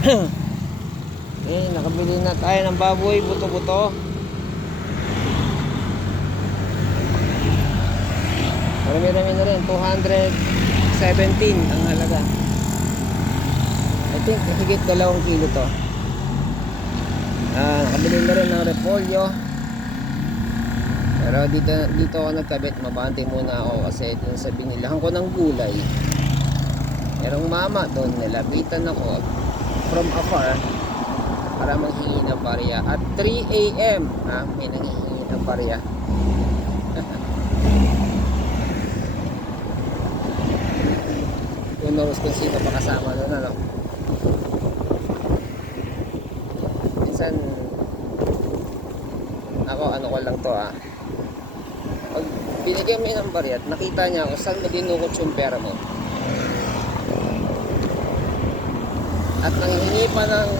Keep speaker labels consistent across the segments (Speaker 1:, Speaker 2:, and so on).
Speaker 1: eh, nakabili na tayo ng baboy, buto-buto. Marami-rami na rin, 217 ang halaga. I think higit dalawang kilo to. Ah, nakabili na rin ng repolyo. Pero dito, dito ako nagkabit, mabante muna ako kasi dun sa binilahan ko ng gulay. Merong mama doon, nilapitan ako from afar para manghingi ng barya. At 3 a.m. Ha, may nanghihingi ng barya. Who knows kung sino pa doon, ano? Minsan, ako, ano ko lang to, ah. Pag binigyan mo ng barya nakita niya kung saan dinukot yung pera mo, at nanghihingi pa ng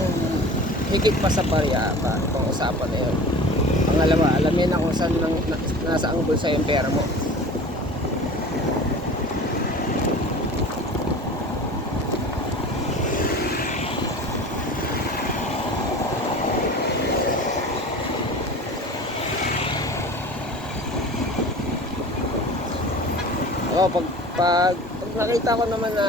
Speaker 1: higit pa sa barya pa itong usapan na yun. Pangalawa alamin na kung saan nang, na, nasa ang bulsa yung pera mo. Ako pag, pag, pag nakita ko naman na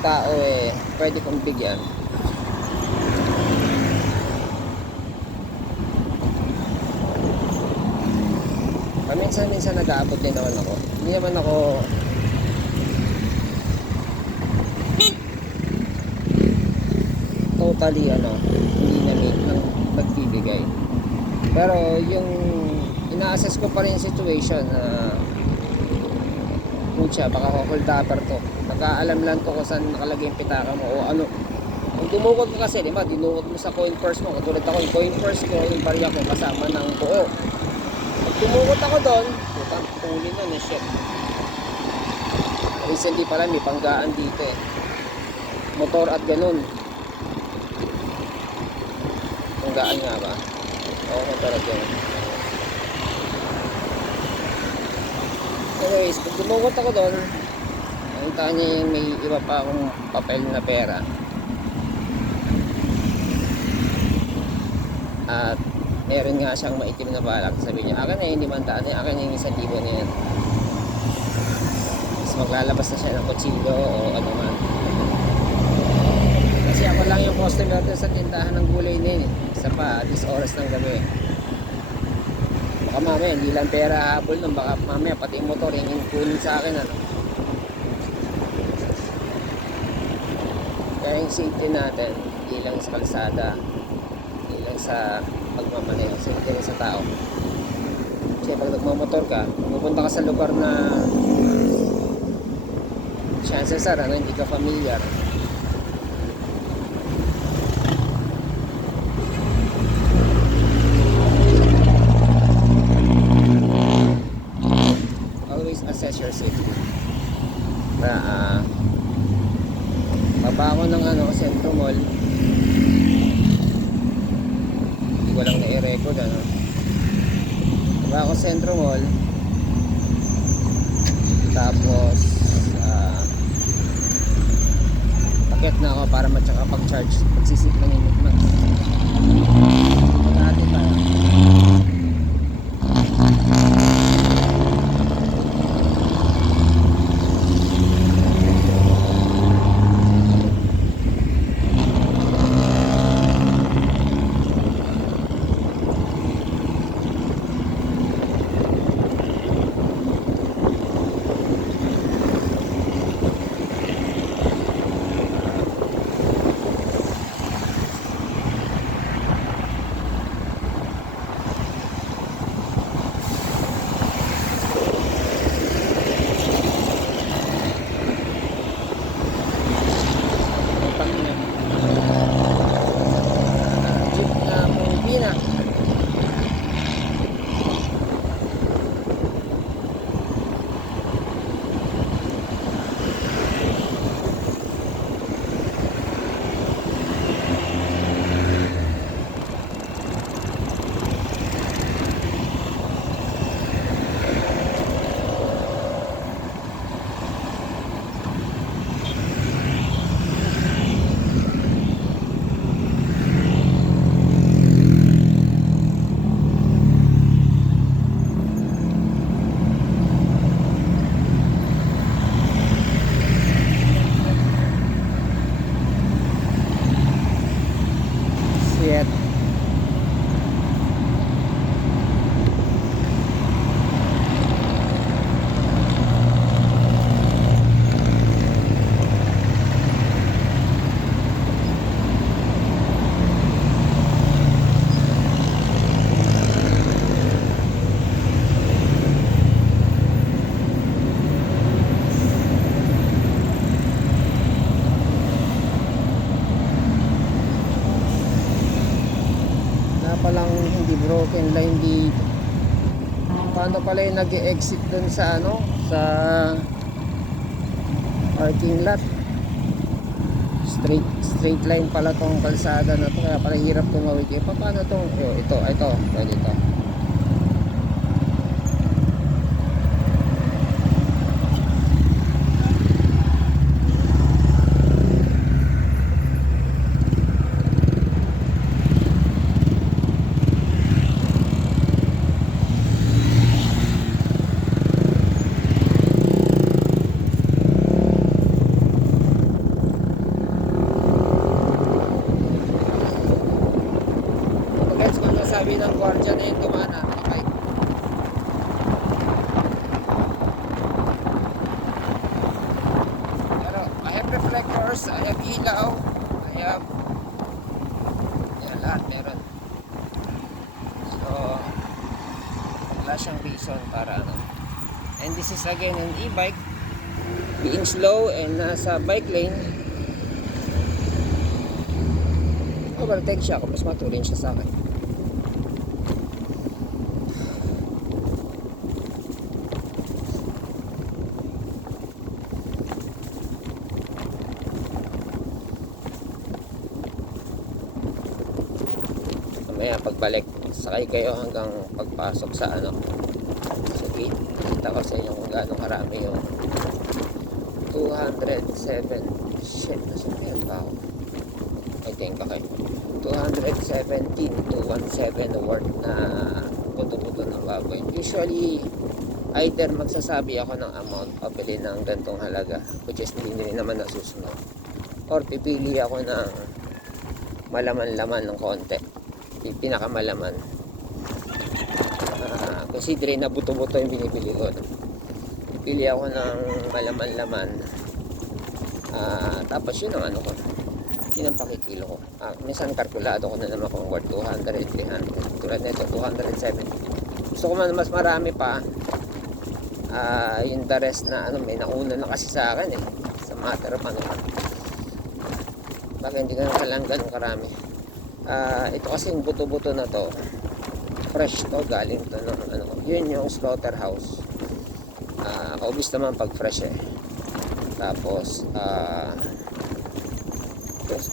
Speaker 1: tao eh pwede kong bigyan. Paminsan-minsan nag-aabot din naman ako. Hindi naman ako totally ano hindi na meet ng nagbibigay. Pero yung ina-assess ko pa rin situation na Pucha, baka hold upper to. Nagkaalam lang to kung saan nakalagay yung pitaka mo o ano. Kung dumukot ka kasi, di ba, dinukot mo sa coin purse mo. Katulad ako, yung coin purse ko, yung barya ko kasama ng buo. Pag dumukot ako doon, putang puli na na shit. Recently pala, may panggaan dito eh. Motor at ganun. Panggaan nga ba? Oo, motor at ganun. Anyways, pag dumukot ako doon, nakita niya yung may iba pa akong papel na pera. At meron nga siyang maitim na balak. Sabi niya, akin na yung limandaan, akin na yung isang libo na yan. Tapos maglalabas na siya ng kutsilyo o ano man. Kasi ako lang yung customer sa tindahan ng gulay na yun. eh. Isa pa, at oras ng gabi. Baka mamaya, hindi lang pera habol nun. Baka mamaya, pati yung motor, yung kunin sa akin, ano. Kaya yung safety natin, hindi lang sa kalsada, hindi lang sa pagmamaneho, safety rin sa tao. Kasi pag nagmamotor ka, pupunta ka sa lugar na chances are, ano, hindi ka familiar. Assess your safety. Na ah baba ako ng ano, Centro Mall. Hindi ko lang na-record ano. Baba ako Centro Mall. Tapos ah paket na ako para matsaka pag-charge. Pagsisit lang yung mag Mag-ate tayo. Pala yung nag-exit dun sa ano? Sa parking lot. Straight straight line pala tong kalsada na to kaya pala hirap tumawid. Eh, paano tong oh, ito, ito, ito, dito. Gets ko na sabi ng guardian na yung dumana. Okay. Pero I have reflectors, I have ilaw, I have yan lahat meron. So wala siyang reason para ano. Again an e-bike. Being slow and nasa bike lane. Overtake siya. Kung mas matuloy siya sa akin. Mamaya pagbalik, sakay kayo hanggang pagpasok sa ano gate. Kita ko sa inyo kung gaano karami yung 207 shit, nasa meron pa ako. I think okay. 217 to 17 worth na buto-buto ng baboy. Usually, either magsasabi ako ng amount pabili ng gantong halaga which is hindi rin naman nasusunod or pipili ako ng malaman-laman ng konti yung pinakamalaman considering na buto-buto yung binibili ko no? pipili ako ng malaman-laman. Ah, tapos yun ang ano ko yun ang pakikilo ko. Ah, minsan kalkulado ko na naman kung worth 200, 300 tulad nito 270 gusto ko man mas marami pa. Ah yung the rest na ano may nauna na kasi sa akin eh. Sa matter of ano. Baka hindi ko na kailangan ganun karami. Ah ito kasi yung buto-buto na to fresh to galing to ng ano yun yung slaughterhouse. Ah obvious naman pag fresh eh. Tapos ah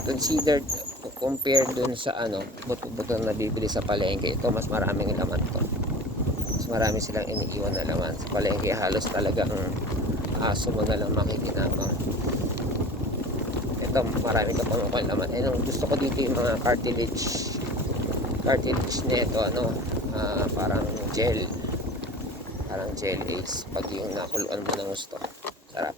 Speaker 1: considered compared dun sa ano buto-buto na bibili sa palengke ito mas maraming laman to. Mas marami silang iniiwan na laman. Sa palengke halos talagang aso mo na lang makikinabang. Ito marami ka pa mukhang laman. Eh gusto ko dito yung mga cartilage cartilage nito ano ah, parang gel. Parang gel is pag yung nakuluan mo ng gusto sarap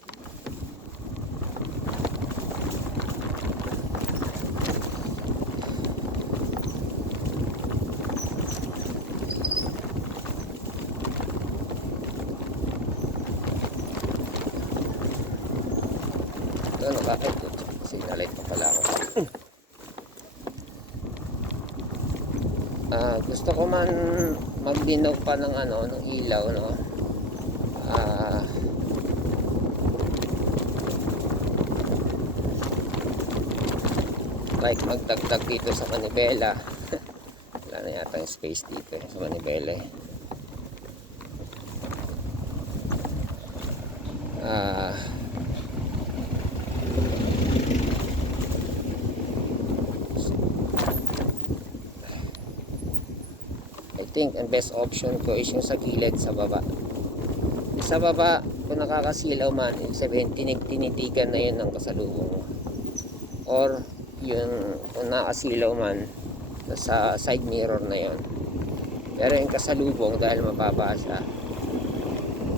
Speaker 1: Ito ano bakit? Signalite pa pala ako. Ah, gusto ko man magdinog pa ng ano, ng ilaw, no. Ah, like magdagdag dito sa manibela. Wala na yata yung space dito eh, sa manibela eh. Ah, think ang best option ko is yung sa gilid sa baba. Sa baba, kung nakakasilaw man, ibig sabihin tinig tinitigan na yun ng kasalubong. Or yung kung nakasilaw man, sa side mirror na yun. Pero yung kasalubong dahil mababa siya,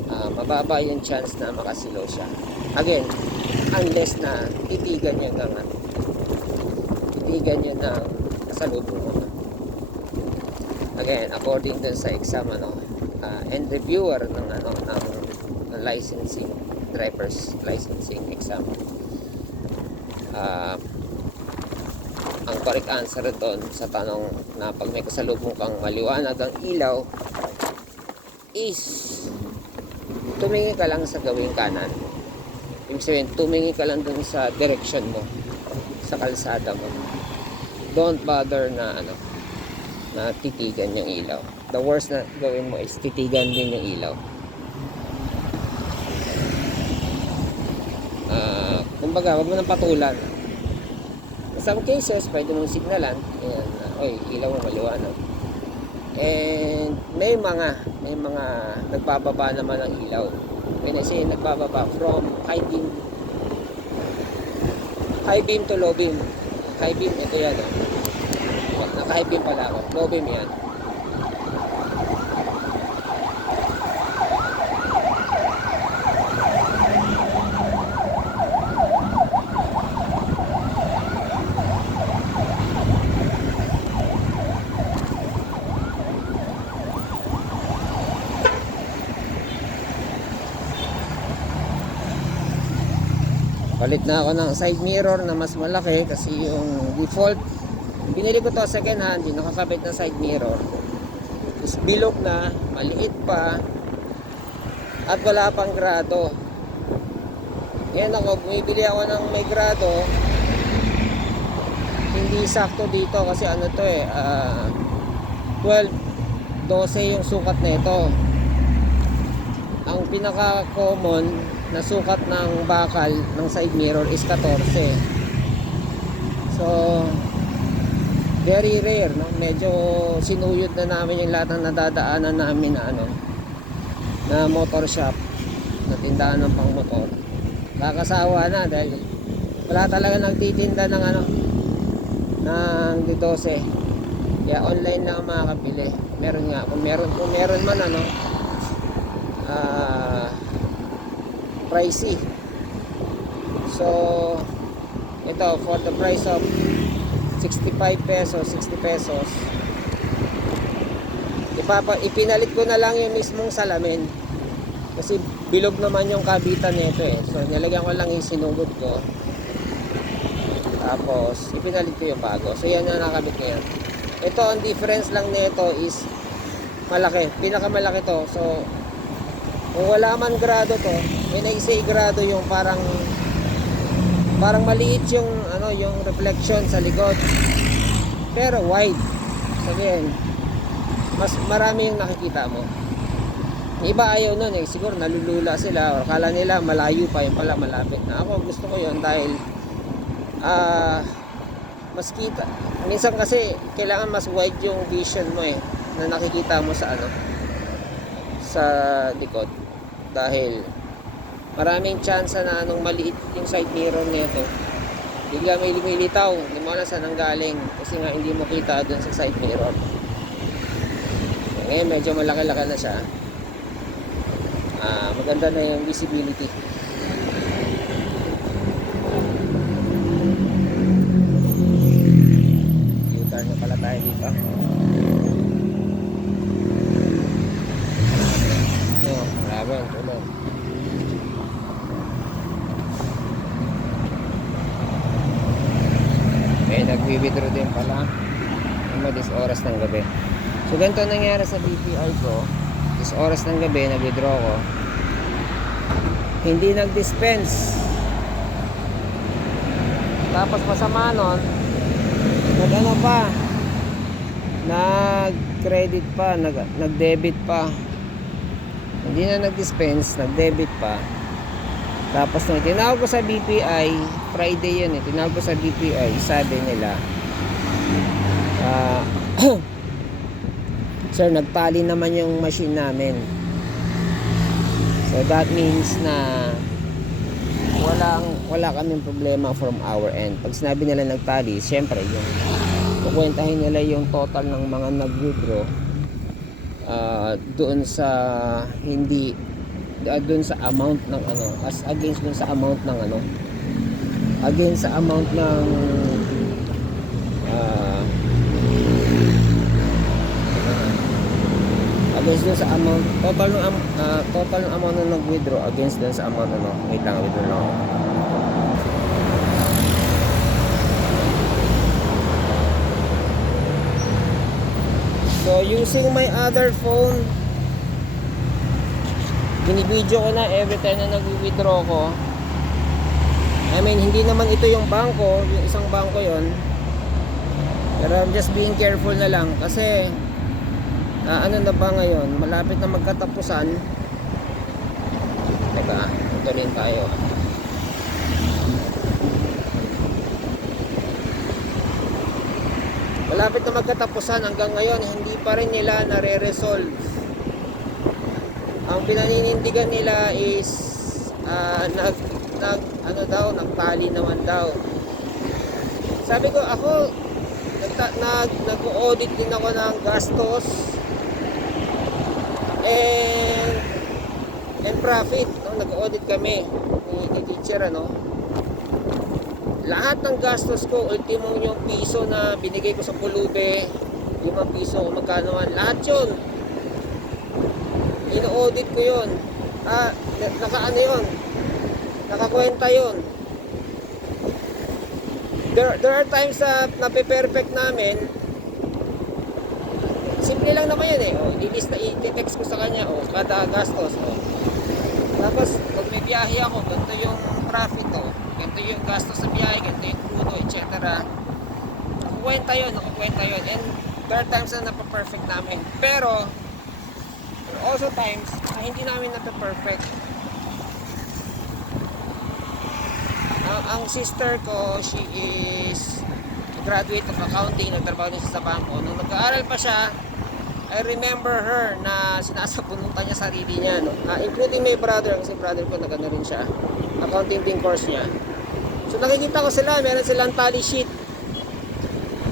Speaker 1: ah, mababa yung chance na makasilaw siya. Again, unless na titigan niya ng titigan niya ng kasalubong mo again according dun sa exam ano uh, and reviewer ng ano ng, ng licensing driver's licensing exam. Uh, ang correct answer doon sa tanong na pag may kasalubong kang maliwanag ang ilaw is tumingin ka lang sa gawing kanan. Ibig sabihin tumingin ka lang dun sa direction mo sa kalsada mo. Don't bother na ano na titigan yung ilaw. The worst na gawin mo is titigan din yung ilaw. Ah, kumbaga, wag mo nang patulan. In some cases, pwede mong signalan. Ayan, uh, oy, ilaw mo maliwanag. And may mga, may mga nagbababa naman ng ilaw. When I say nagbababa, from high beam, high beam to low beam. High beam, ito yan. Oh. Naka-high beam pala ako. Beam yan. Palit na ako ng side mirror na mas malaki kasi yung default binili ko to second hand, yung nakakabit na side mirror. Is bilog na, maliit pa at wala pang grado. Ngayon ako, bumibili ako ng may grado. Hindi sakto dito kasi ano to eh ah, 12 12 yung sukat na ito ang pinaka common na sukat ng bakal ng side mirror is 14 so very rare no? Medyo sinuyod na namin yung lahat ng nadadaanan namin na ano na motor shop na tindahan ng pang motor. Kakasawa na dahil wala talaga nagtitinda ng ano ng D12 kaya online lang ang makakabili. Meron nga kung meron kung meron man ano ah pricey. So ito for the price of 65 pesos 60 pesos. Ipapa, ipinalit ko na lang yung mismong salamin. Kasi bilog naman yung kabitan nito eh. So nilagyan ko lang yung sinugod ko. Tapos ipinalit ko yung bago. So yan na nakabit ngayon ito ang difference lang nito is malaki. Pinakamalaki to. So kung wala man grado to when I say grado yung parang parang maliit yung ano yung reflection sa likod. Pero wide. Sabihin mas marami yung nakikita mo. Iba ayaw nun eh. Siguro nalulula sila. Or kala nila malayo pa. Yung pala malapit na ako. Gusto ko yun dahil ah mas kita. Minsan kasi kailangan mas wide yung vision mo eh na nakikita mo sa ano sa likod. Dahil maraming chance na anong maliit yung side mirror nito. Bigla may lumilitaw. Hindi mo alam saan ang galing. Kasi nga hindi mo kita dun sa side mirror. Ngayon medyo malaki-laki na siya. Ah, maganda na yung visibility U-turn na pala tayo dito Oh, grabe ang tulog. May nagwi-withdraw din pala. Ano this oras ng gabi. So ganito ang nangyari sa BPI ko. This oras ng gabi, nag-withdraw ko. Hindi nag-dispense. Tapos masama nun, nag ano pa, nag-credit pa, nag, nag-debit pa hindi na nag-dispense, nag-debit pa. Tapos nung tinawag ko sa BPI, Friday yun eh, tinawag ko sa BPI, sabi nila, ah, Sir, nagtali naman yung machine namin. So that means na walang wala kaming problema from our end. Pag sinabi nila nagtali, syempre yung kukwentahin nila yung total ng mga nag-withdraw uh, doon sa hindi uh, doon sa amount ng ano as against doon sa amount ng ano against sa amount ng uh, against doon sa amount total ng uh, total ng amount na nag-withdraw against doon sa amount ano wait lang withdraw lang ako. So using my other phone binibidyo ko na every time na nag-withdraw ko I mean hindi naman ito yung bangko yung isang bangko yon Pero I'm just being careful na lang kasi ah, ano na ba ngayon, malapit na magkatapusan. Teka, tutuloy tayo. Malapit na magkatapusan hanggang ngayon hindi pa rin nila nare-resolve. Ang pinaninindigan nila is ah, nag, nag ano daw, nagtali naman daw. Sabi ko ako nagta, nag nag-audit din ako ng gastos and and profit no? nag-audit kami ni, teacher ano? Lahat ng gastos ko ultimo yung piso na binigay ko sa pulube limang piso kung magkano man lahat yun. Ino-audit ko yun. Ah, na- naka-ano yun? Nakakwenta yun. There, there are times na nape-perfect namin. Simple lang naman yan eh. Oh, i-list na i-text ko sa kanya oh, kada gastos oh. Tapos pag may biyahe ako ganito yung profit oh. ganito yung gastos sa biyahe ganito yung krudo etc nakukwenta yun nakukwenta yun and there are times na nape-perfect namin pero there also times na hindi namin nape-perfect ang, ang sister ko, she is graduate of accounting, nagtrabaho din siya sa bangko. Nung nag-aaral pa siya, I remember her na sinasabunutan niya sarili niya. No? Ah, including my brother, kasi brother ko nagano rin siya. Accounting din course niya. So nakikita ko sila, meron silang tally sheet.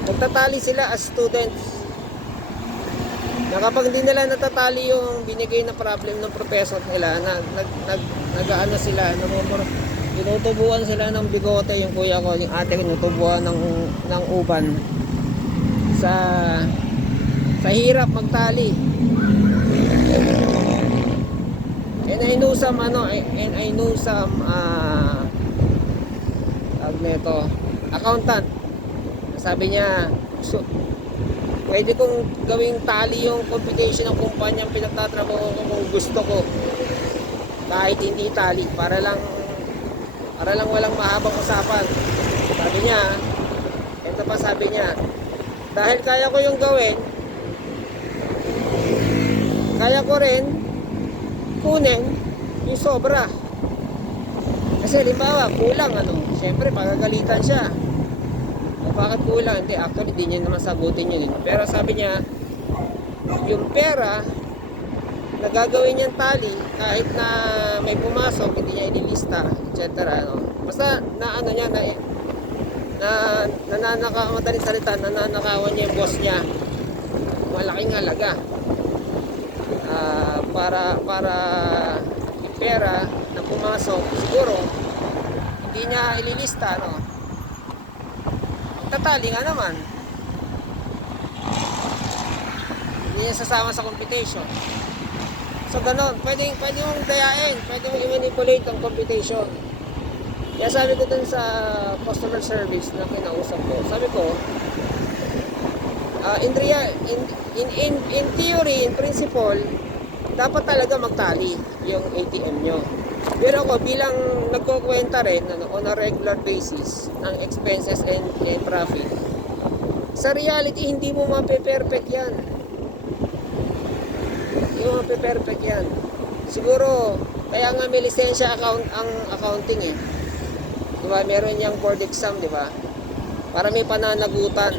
Speaker 1: Nagtatali sila as students. Na kapag hindi nila natatali yung binigay na problem ng professor nila, na, nag, nag, nag, sila, namumuro, tinutubuan sila ng bigote yung kuya ko, yung ate ko, tinutubuan ng, ng uban sa sa hirap magtali. And I know some ano, and I know some ah tawag nito, accountant. Sabi niya, so, pwede kong gawing tali yung computation ng kumpanyang pinagtatrabaho ko kung gusto ko. Kahit hindi tali, para lang para lang walang mahabang usapan. Sabi niya, ito pa sabi niya, dahil kaya ko yung gawin, kaya ko rin kunin yung sobra. Kasi limbawa, kulang ano, syempre pagagalitan siya. O bakit kulang? Hindi, actually hindi niya naman sagutin yun. eh. Pero sabi niya, yung pera na gagawin niyang tali kahit na may pumasok hindi niya inilista etc ano basta na ano niya na na nananaka madaling salita nananakawan niya yung boss niya malaking halaga Para para yung pera na pumasok siguro hindi niya ililista no? Tatali nga naman. Hindi niya sasama sa computation. So ganon, pwedeng pwede mong dayain, pwede mong i-manipulate ang computation. Kaya sabi ko dun sa customer service na kinausap ko, sabi ko, ah, in, rea- in, in, in, in theory, in principle, dapat talaga magtali yung ATM nyo. Pero ako bilang nagkukwenta rin ano, on a regular basis ng expenses and, and profit, sa reality, hindi mo mape-perfect yan yung mga perfect yan. Siguro, kaya nga may lisensya account ang accounting eh. Di ba? Meron niyang board exam, di ba? Para may pananagutan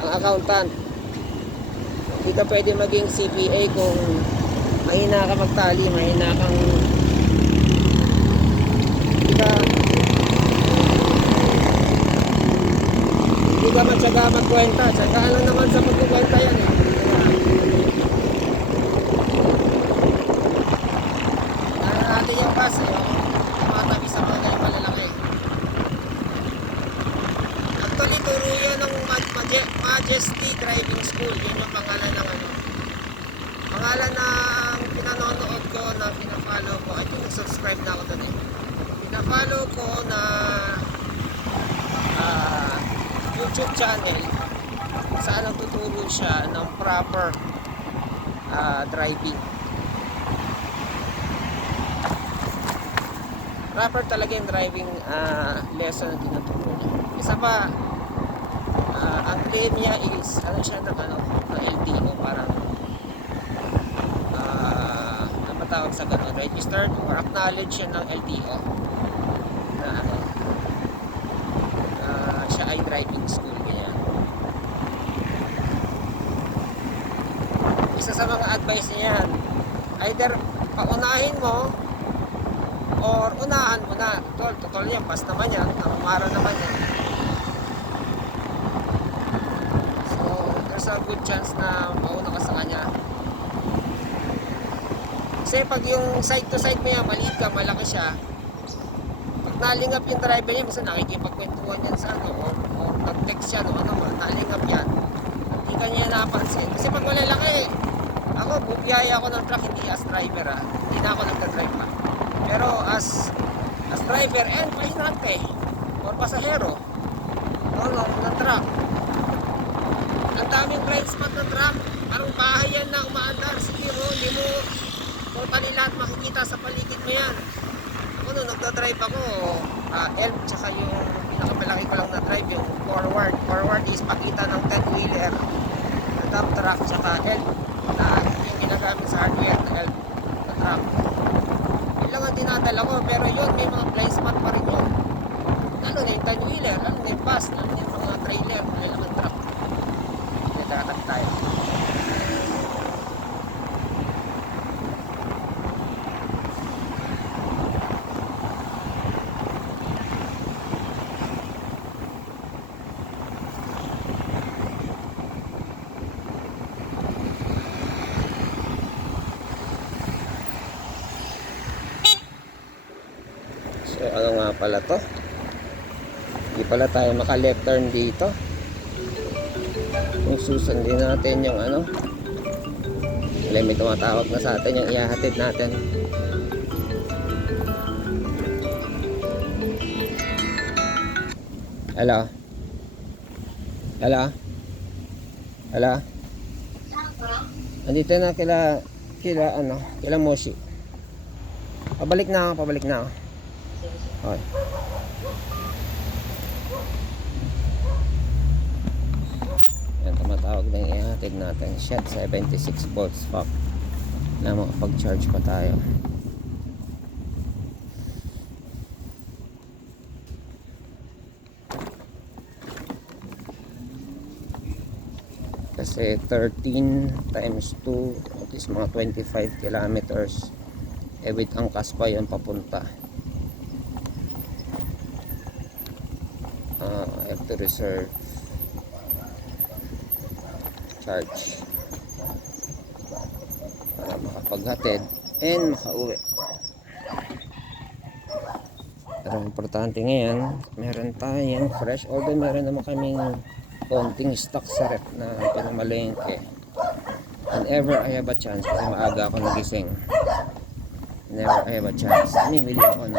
Speaker 1: ang accountant. Hindi ka pwede maging CPA kung mahina ka magtali, mahina kang hindi ka hindi ka matyaga magkwenta. Tsagaan lang naman sa pagkukwenta yan eh. Ano natin yung bus eh. Tumatabi sa mga ganyan malalaki. Actually, turo yun ng Maj- Maje- Majesty Driving School. Yun yung pangalan ng ano. Pangalan ng pinanonood ko na pinafollow ko. Think nag-subscribe na ako doon eh. Pinafollow ko na ah, YouTube channel saan nagtuturo siya ng proper ah, driving. proper talaga yung driving ah, lesson na tinuturo niya. Isa pa, ang claim niya is, ano siya ng ano, ng LTO, parang ah, ano ba tawag sa ganun, registered or acknowledged siya ng LTO na ano, ah, siya ay driving school, ganyan. Isa sa mga advice niya either paunahin mo or unahan mo na. Tol, totoo yan, pas naman yan, namumara naman yan. So, there's a good chance na mauna ka sa kanya. Kasi pag yung side to side mo yan, maliit ka, malaki siya, pag nalingap yung driver niya, minsan nakikipagkwentuhan yan sa ano, or, or nag-text siya, no, ano, nalingap yan, hindi ka niya napansin. Kasi pag malalaki, ako, bubiyaya ako ng truck, hindi as driver ah. Hindi na ako nagka-drive pa. Pero as as driver and pahinante or pasahero, no, no, ng truck. Ang daming blind spot ng truck. Parang bahay yan na umaandar. Sige mo, hindi mo totally lahat makikita sa paligid mo yan. Ako nung nagda-drive ako, ah, elf tsaka yung pinakamalaki ko lang na drive, yung forward. Forward is pakita ng 10-wheeler, na dump truck, tsaka elf na yung ginagamit sa hardware na elf na truck. Yun lang ang dinadala ko, pero yun, may mga blind spot pa rin yun. Lalo na yung 10-wheeler, lalo na yung bus, lalo na yung mga trailer, lalo na yung truck. Nagkakat tayo. So ano nga pala to? Hindi pala tayo maka left turn dito. Kung susundin natin yung ano. Wala may tumatawag na sa atin yung ihahatid natin. Hello? Hello? Hello? Andito na kila kila ano, kila Moshi. Pabalik na ako, pabalik na ako. Okay. Yan, tumatawag na yung ihatid natin. Shit, 76 volts pa. Na makapag-charge pa tayo. Kasi 13 times 2 at least mga 25 kilometers. Eh with angkas pa yun papunta. uh, I have to reserve charge para makapaghatid and makauwi. Pero importante ngayon meron tayong fresh although meron naman kaming konting stock sa rep na pinamalengke. Whenever I have a chance kasi maaga ako nagising. Whenever I have a chance mimili ako na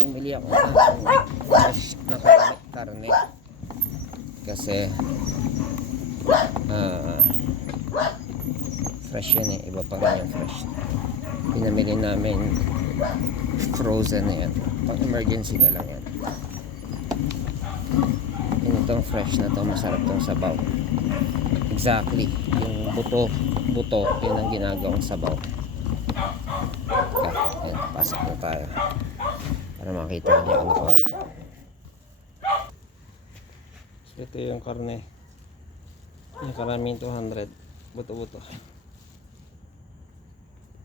Speaker 1: Mimili ako ng fresh na karne, karne. Kasi ah fresh yan eh. Iba pa nga yung fresh. Pinamili namin frozen na yan. Pang emergency na lang yan. Yun itong fresh na to. Masarap tong sabaw. Exactly. Yung buto, buto, yun ang ginagawang sabaw. Okay, yan, pasok na tayo para makita niya ano pa so ito yung karne. Yung karaming 200 buto buto